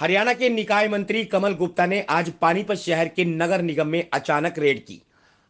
हरियाणा के निकाय मंत्री कमल गुप्ता ने आज पानीपत शहर के नगर निगम में अचानक रेड की।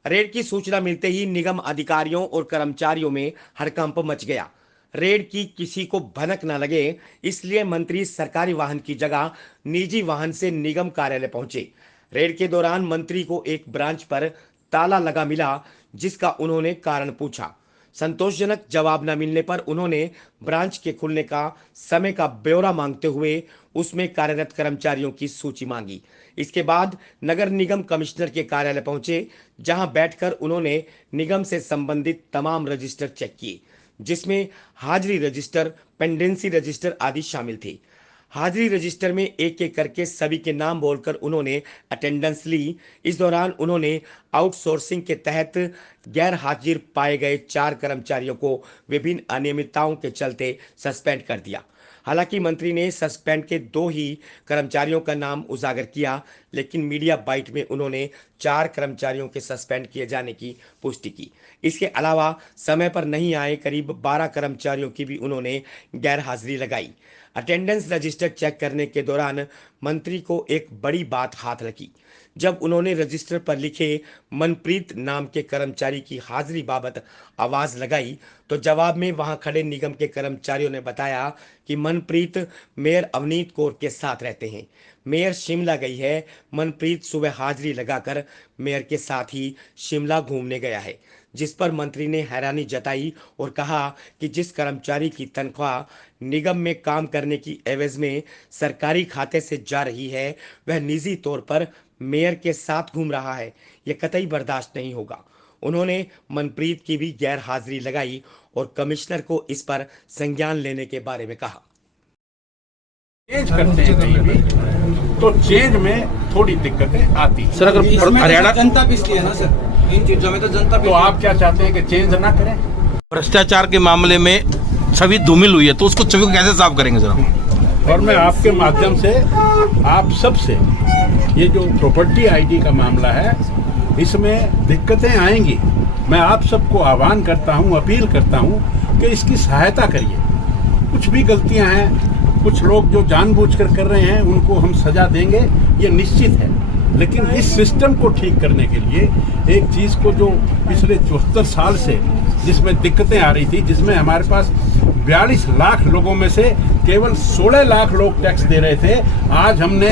रेड की सूचना मिलते ही निगम अधिकारियों और कर्मचारियों में हड़कंप मच गया। रेड की किसी को भनक न लगे, इसलिए मंत्री सरकारी वाहन की जगह निजी वाहन से निगम कार्यालय पहुंचे। रेड के दौरान मंत्री को एक ब्रांच पर ताला लगा मिला, जिसका उन्होंने कारण पूछा। संतोषजनक जवाब न मिलने पर उन्होंने ब्रांच के खुलने का समय का ब्यौरा मांगते हुए उसमें कार्यरत कर्मचारियों की सूची मांगी। इसके बाद नगर निगम कमिश्नर के कार्यालय पहुंचे, जहां बैठकर उन्होंने निगम से संबंधित तमाम रजिस्टर चेक किए, जिसमें हाजिरी रजिस्टर, पेंडेंसी रजिस्टर आदि शामिल थे। हाजिरी रजिस्टर में एक एक करके सभी के नाम बोलकर उन्होंने अटेंडेंस ली। इस दौरान उन्होंने आउटसोर्सिंग के तहत गैर हाजिर पाए गए 4 कर्मचारियों को विभिन्न अनियमितताओं के चलते सस्पेंड कर दिया। हालांकि मंत्री ने सस्पेंड के 2 ही कर्मचारियों का नाम उजागर किया, लेकिन मीडिया बाइट में उन्होंने 4 कर्मचारियों के सस्पेंड किए जाने की पुष्टि की। इसके अलावा समय पर नहीं आए करीब 12 कर्मचारियों की भी उन्होंने गैर हाजिरी लगाई। अटेंडेंस रजिस्टर चेक करने के दौरान मंत्री को एक बड़ी बात हाथ लगी। जब उन्होंने रजिस्टर पर लिखे मनप्रीत नाम के कर्मचारी की हाजिरी बाबत आवाज लगाई, तो जवाब में वहां खड़े निगम के कर्मचारियों ने बताया कि मनप्रीत मेयर अवनीत कौर के साथ रहते हैं। मेयर शिमला गई है। मनप्रीत सुबह हाजिरी लगाकर मेयर के साथ ही शिमला घूमने गया है, जिस पर मंत्री ने हैरानी जताई और कहा कि जिस कर्मचारी की तनख्वाह निगम में काम करने की एवज में सरकारी खाते से जा रही है, वह निजी तौर पर मेयर के साथ घूम रहा है। यह कतई बर्दाश्त नहीं होगा। उन्होंने मनप्रीत की भी गैर हाजिरी लगाई और कमिश्नर को इस पर संज्ञान लेने के बारे में कहा। चेंज करते हैं कहीं भी तो चेंज में थोड़ी दिक्कतें आती हैं। सर, अगर हरियाणा जनता पिसती है ना सर, इन चीजों में तो जनता तो आप क्या चाहते हैं कि चेंज ना करें? भ्रष्टाचार के मामले में छवि धूमिल हुई है, तो उसको छवि को कैसे साफ करेंगे सर? और मैं आपके माध्यम से आप सबसे ये जो प्रॉपर्टी आईडी का मामला है, इसमें दिक्कतें आएंगी। मैं आप सबको आह्वान करता हूं, अपील करता हूं कि इसकी सहायता करिए। कुछ भी गलतियां हैं, कुछ लोग जो जानबूझकर कर रहे हैं उनको हम सजा देंगे, ये निश्चित है। लेकिन इस सिस्टम को ठीक करने के लिए एक चीज को जो पिछले 74 साल से जिसमें दिक्कतें आ रही थी, जिसमें हमारे पास 42 लाख लोगों में से केवल 16 लाख लोग टैक्स दे रहे थे, आज हमने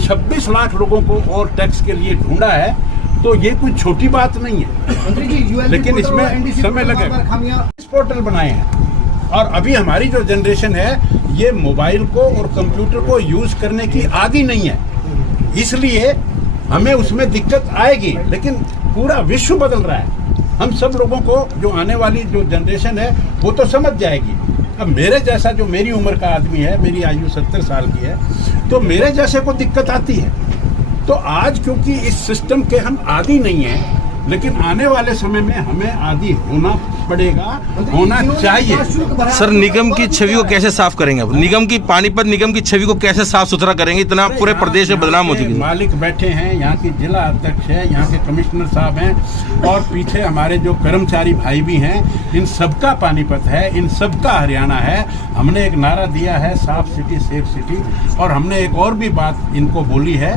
26 लाख लोगों को और टैक्स के लिए ढूंढा है। तो ये कोई छोटी बात नहीं है, लेकिन इसमें समय लगेगा। इस पोर्टल बनाए हैं और अभी हमारी जो जनरेशन है ये मोबाइल को और कंप्यूटर को यूज करने की आदी नहीं है, इसलिए हमें उसमें दिक्कत आएगी। लेकिन पूरा विश्व बदल रहा है, हम सब लोगों को जो आने वाली जो जनरेशन है वो तो समझ जाएगी। अब मेरे जैसा जो मेरी उम्र का आदमी है, मेरी आयु 70 साल की है, तो मेरे जैसे को दिक्कत आती है। तो आज क्योंकि इस सिस्टम के हम आदी नहीं हैं, लेकिन आने वाले समय में हमें आदी होना पड़ेगा, होना चाहिए। सर, निगम की छवि को कैसे साफ करेंगे? निगम की पानीपत निगम की छवि को कैसे साफ सुथरा करेंगे? इतना पूरे प्रदेश में बदनाम हो चुकी है। मालिक बैठे हैं, यहाँ की जिला अध्यक्ष है, यहाँ के कमिश्नर साहब हैं और पीछे हमारे जो कर्मचारी भाई भी हैं, इन सबका पानीपत है, इन सबका हरियाणा है। हमने एक नारा दिया है, साफ सिटी सेफ सिटी, और हमने एक और भी बात इनको बोली है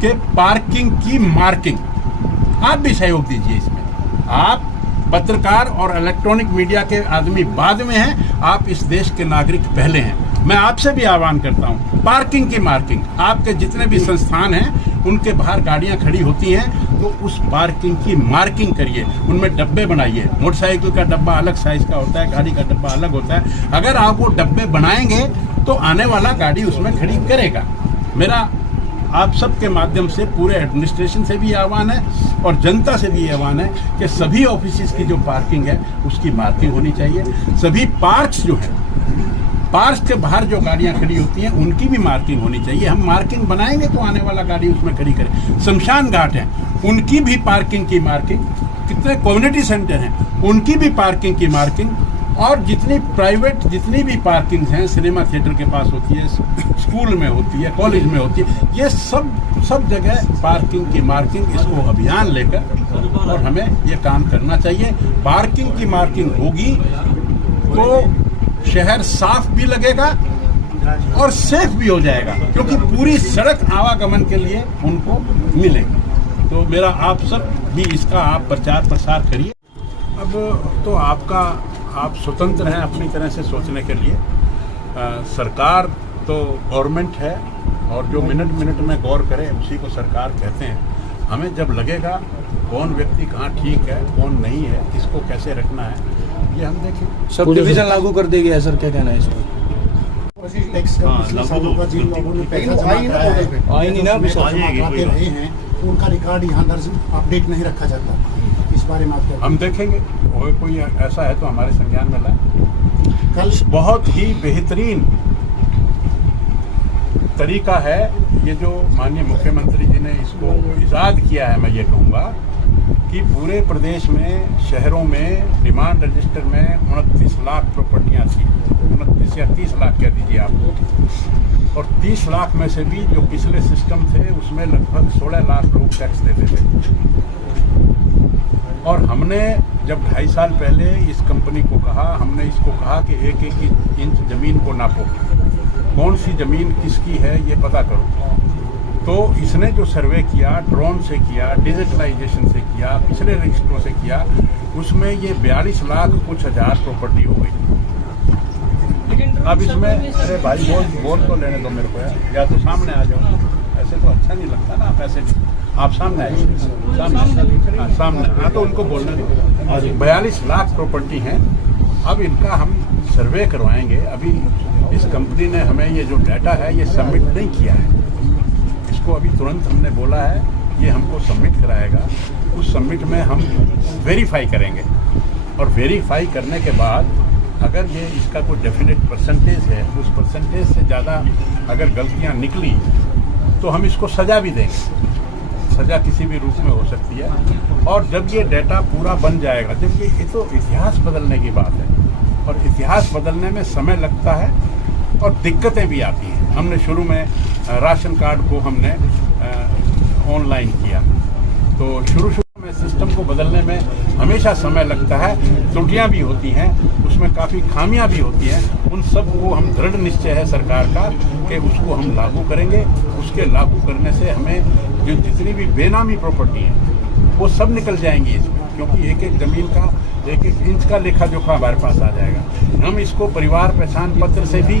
कि पार्किंग की मार्किंग आप भी सहयोग दीजिए इसमें। आप पत्रकार और इलेक्ट्रॉनिक मीडिया के आदमी बाद में हैं, आप इस देश के नागरिक पहले हैं। मैं आपसे भी आह्वान करता हूं, पार्किंग की मार्किंग, आपके जितने भी संस्थान हैं उनके बाहर गाड़ियां खड़ी होती हैं तो उस पार्किंग की मार्किंग करिए, उनमें डब्बे बनाइए। मोटरसाइकिल का डब्बा अलग साइज का होता है, गाड़ी का डब्बा अलग होता है। अगर आप वो डब्बे बनाएंगे तो आने वाला गाड़ी उसमें खड़ी करेगा। मेरा आप सबके माध्यम से पूरे एडमिनिस्ट्रेशन से भी आह्वान है और जनता से भी आह्वान है कि सभी ऑफिस की जो पार्किंग है उसकी मार्किंग होनी चाहिए। सभी पार्क्स जो है, पार्क्स के बाहर जो गाड़ियां खड़ी होती हैं उनकी भी मार्किंग होनी चाहिए। हम मार्किंग बनाएंगे तो आने वाला गाड़ी उसमें खड़ी करे। शमशान घाट है, उनकी भी पार्किंग की मार्किंग, कितने कम्युनिटी सेंटर हैं उनकी भी पार्किंग की मार्किंग, और जितनी प्राइवेट जितनी भी पार्किंग हैं, सिनेमा थिएटर के पास होती है, स्कूल में होती है, कॉलेज में होती है, ये सब जगह पार्किंग की मार्किंग, इसको अभियान लेकर और हमें ये काम करना चाहिए। पार्किंग की मार्किंग होगी तो शहर साफ भी लगेगा, और सेफ भी हो जाएगा, क्योंकि पूरी सड़क आवागमन के लिए उनको मिलेगी। तो मेरा आप सब भी इसका आप प्रचार प्रसार करिए। अब तो आप स्वतंत्र हैं अपनी तरह से सोचने के लिए। सरकार तो गवर्नमेंट है, और जो मिनट मिनट में गौर करे उसी को सरकार कहते हैं। हमें जब लगेगा कौन व्यक्ति कहाँ ठीक है, कौन नहीं है, किसको कैसे रखना है, ये हम देखें। सब डिवीजन लागू कर देगी है सर, क्या कहना है इस पर? आई नहीं ना, रहे हैं उनका रिकॉर्ड यहाँ दर्ज अपडेट नहीं रखा जाता। इस बारे में आप हम देखेंगे, कोई ऐसा है तो हमारे संज्ञान में लाए। कल बहुत ही बेहतरीन तरीका है ये जो माननीय मुख्यमंत्री जी ने इसको इजाद किया है। मैं ये कहूँगा कि पूरे प्रदेश में शहरों में डिमांड रजिस्टर में 29 लाख प्रॉपर्टियाँ थी, 29 या 30 लाख कह दीजिए आप, और 30 लाख में से भी जो पिछले सिस्टम थे उसमें लगभग 16 लाख लोग टैक्स देते थे। और हमने जब 2.5 साल पहले इस कंपनी को कहा, हमने इसको कहा कि एक एक इंच ज़मीन को नापो, कौन सी ज़मीन किसकी है ये पता करो। तो इसने जो सर्वे किया, ड्रोन से किया, डिजिटलाइजेशन से किया, पिछले रजिस्टरों से किया, उसमें ये 42 लाख कुछ हजार प्रॉपर्टी हो गई। अब इसमें अरे भाई बोल तो लेने दो मेरे को यार, या तो सामने आ जाओ, ऐसे तो अच्छा नहीं लगता ना। आप ऐसे आप सामने आइए, सामने हाँ, तो उनको बोलने दो। 42 लाख प्रॉपर्टी हैं। अब इनका हम सर्वे करवाएंगे। अभी इस कंपनी ने हमें ये जो डाटा है ये सबमिट नहीं किया है, इसको अभी तुरंत हमने बोला है ये हमको सबमिट कराएगा। उस सबमिट में हम वेरीफाई करेंगे, और वेरीफाई करने के बाद अगर ये इसका कोई डेफिनेट परसेंटेज है, उस परसेंटेज से ज़्यादा अगर गलतियां निकली तो हम इसको सज़ा भी देंगे। सज़ा किसी भी रूप में हो सकती है। और जब ये डाटा पूरा बन जाएगा, जब ये तो इतिहास बदलने की बात है, और इतिहास बदलने में समय लगता है और दिक्कतें भी आती हैं। हमने शुरू में राशन कार्ड को हमने ऑनलाइन किया, तो शुरू में सिस्टम को बदलने में हमेशा समय लगता है, त्रुटियां भी होती हैं, उसमें काफ़ी खामियां भी होती हैं। उन सब को हम दृढ़ निश्चय है सरकार का कि उसको हम लागू करेंगे। उसके लागू करने से हमें जो जितनी भी बेनामी प्रॉपर्टी है वो सब निकल जाएंगी इसमें, क्योंकि एक एक ज़मीन का एक एक इंच का लेखा जोखा हमारे पास आ जाएगा। हम इसको परिवार पहचान पत्र से भी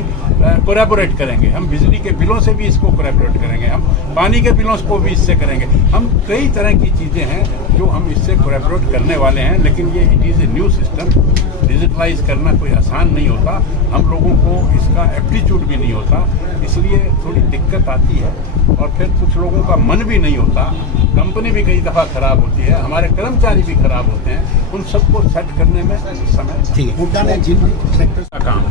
कोलैबोरेट करेंगे, हम बिजली के बिलों से भी इसको कोलैबोरेट करेंगे, हम पानी के बिलों को भी इससे करेंगे। हम कई तरह की चीज़ें हैं जो हम इससे कोलैबोरेट करने वाले हैं। लेकिन ये it is a new system, digitalize करना कोई आसान नहीं होता, हम लोगों को इसका एप्टीट्यूड भी नहीं होता, इसलिए थोड़ी दिक्कत आती है। और फिर कुछ लोगों का मन भी नहीं होता, कंपनी भी कई दफ़ा ख़राब होती है, हमारे कर्मचारी भी खराब होते हैं, उन सबको सेट करने में समय का काम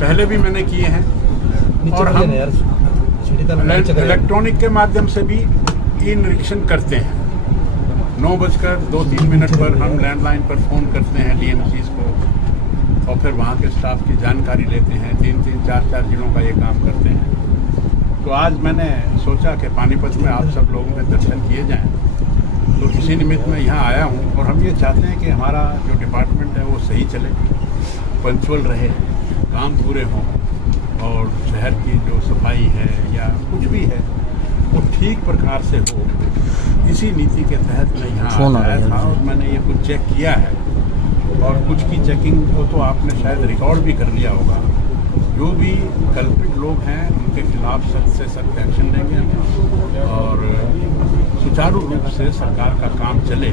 पहले भी मैंने किए हैं। और हम इलेक्ट्रॉनिक के माध्यम से भी ई निरीक्षण करते हैं। 9:02-3 पर हम लैंडलाइन पर फ़ोन करते हैं डीएमसीज को, और फिर वहाँ के स्टाफ की जानकारी लेते हैं। 3-3, 4-4 जिलों का ये काम करते हैं। तो आज मैंने सोचा कि पानीपत में आप सब लोगों के दर्शन किए जाएं, तो इसी निमित्त में यहाँ आया हूँ। और हम ये चाहते हैं कि हमारा जो डिपार्टमेंट है वो सही चले, पंचुअल रहे, काम पूरे हों, और शहर की जो सफाई है या कुछ भी है वो ठीक प्रकार से हो। इसी नीति के तहत मैं यहाँ आया था, और मैंने ये कुछ चेक किया है, और कुछ की चेकिंग को तो आपने शायद रिकॉर्ड भी कर लिया होगा। जो भी कल्पित लोग हैं उनके खिलाफ सख्त से सख्त एक्शन लेंगे हम, और सुचारू रूप से सरकार का काम चले,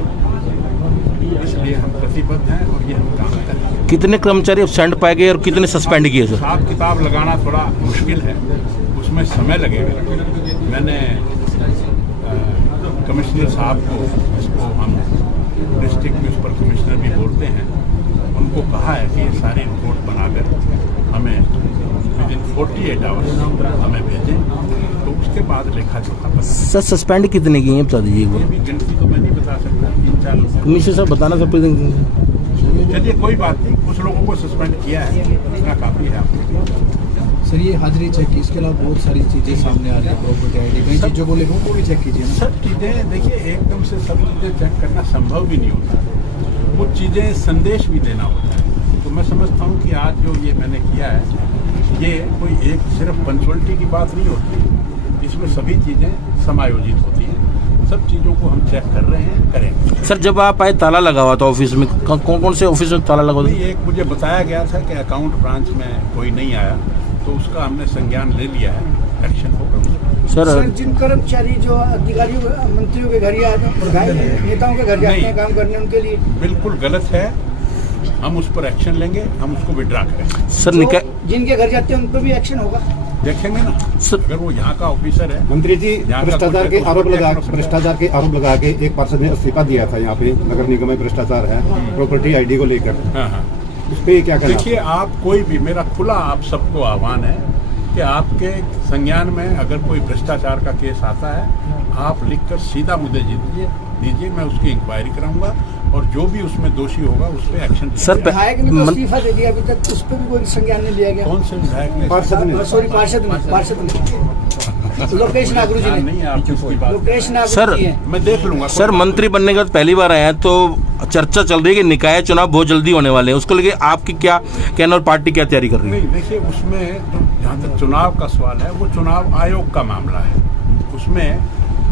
इसलिए हम प्रतिबद्ध हैं और ये हम काम करेंगे। कितने कर्मचारी एब्सेंट पाए गए और कितने सस्पेंड किए सर? हिसाब किताब लगाना थोड़ा मुश्किल है, उसमें समय लगेगा। मैंने कमिश्नर साहब को, जिसको हम डिस्ट्रिक्ट म्यूनसिपल कमिश्नर भी बोलते हैं, उनको कहा है कि ये सारी रिपोर्ट बनाकर हमें विदिन 48 आवर्स हमें भेजें, तो उसके बाद लेखा जोखा। सर सस्पेंड कितने किए हैं बता दीजिए? ये भी गिनती तो मैं नहीं बता सकता, 3-4 लोग। कमिश्नर साहब बताना सब। चलिए कोई बात नहीं, कुछ लोगों को सस्पेंड किया है, इतना काफ़ी है आपको। सर ये हाजिरी चेक की, इसके अलावा बहुत सारी चीज़ें सामने आ रही है, प्रॉपर्टी आईडी, कई चीज़ों को लेकर वो भी चेक कीजिए। सब चीज़ें देखिए, एकदम से सब चीज़ें चेक करना संभव भी नहीं होता, कुछ चीज़ें संदेश भी देना होता है। तो मैं समझता हूँ कि आज जो ये मैंने किया है ये कोई एक सिर्फ पंचुअलिटी की बात नहीं होती, इसमें सभी चीज़ें समायोजित होती हैं। सब चीज़ों को हम चेक कर रहे हैं, करेंगे। सर जब आप आए ताला लगा हुआ था ऑफिस में, कौन कौन से ऑफिस में ताला लगा हुआ नहीं, एक मुझे बताया गया था कि अकाउंट ब्रांच में कोई नहीं आया, तो उसका हमने संज्ञान ले लिया है, एक्शन होगा। सर जिन कर्मचारी जो अधिकारियों मंत्रियों के घर या नेताओं के घर जाते हैं काम करने, उनके लिए बिल्कुल गलत है, हम उस पर एक्शन लेंगे, हम उसको विड्रा करेंगे। सर निकाय जिनके घर जाते हैं उन पर भी एक्शन होगा, देखेंगे ना। अगर वो यहाँ का ऑफिसर है। मंत्री जी, यहाँ का भ्रष्टाचार के कुछ है, आरोप तो लगा उसको भ्रष्टाचार के आरोप लगा के एक पार्षद ने इस्तीफा दिया था यहाँ पे नगर निगम में भ्रष्टाचार है प्रॉपर्टी आईडी को लेकर। हाँ हाँ, उस पर क्या कहना? देखिए, आप कोई भी, मेरा खुला आप सबको आह्वान है कि आपके संज्ञान में अगर कोई भ्रष्टाचार का केस आता है, आप लिखकर सीधा मुझे दीजिए, मैं उसकी इंक्वायरी कराऊंगा और जो भी उसमें दोषी होगा उस पर एक्शन। सर विधायक ने तो इस्तीफा दे दिया, अभी तक उस पर भी कोई संज्ञान नहीं लिया गया। कौन से विधायक ने? पार्षद लोकेश नागरू जी ने। नहीं, आपकी कोई बात लोकेश नागरू सर, जी हैं। मैं देख लूंगा। सर मंत्री बनने के बाद पहली बार आए हैं, तो चर्चा चल रही है कि निकाय चुनाव बहुत जल्दी होने वाले हैं, उसको लेके आपकी क्या कहना और पार्टी क्या तैयारी कर रही है? नहीं, देखिए, उसमें तो जहाँ तक चुनाव का सवाल है, वो चुनाव आयोग का मामला है, उसमें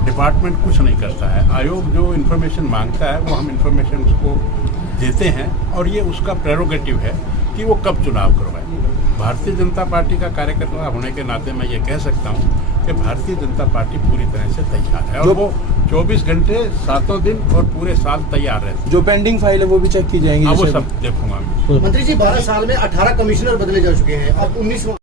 डिपार्टमेंट कुछ नहीं करता है। आयोग जो इन्फॉर्मेशन मांगता है वो हम इन्फॉर्मेशन उसको देते हैं, और ये उसका प्रेरोगेटिव है कि वो कब चुनाव करवाए। भारतीय जनता पार्टी का कार्यकर्ता होने के नाते मैं ये कह सकता हूँ कि भारतीय जनता पार्टी पूरी तरह से तैयार है, और वो 24 घंटे 7 दिन और पूरे साल तैयार रहते हैं। जो पेंडिंग फाइल है वो भी चेक की जाएंगी। हाँ, वो सब देखूंगा मैं। मंत्री जी, 12 साल में 18 कमिश्नर बदले जा चुके हैं, अब 19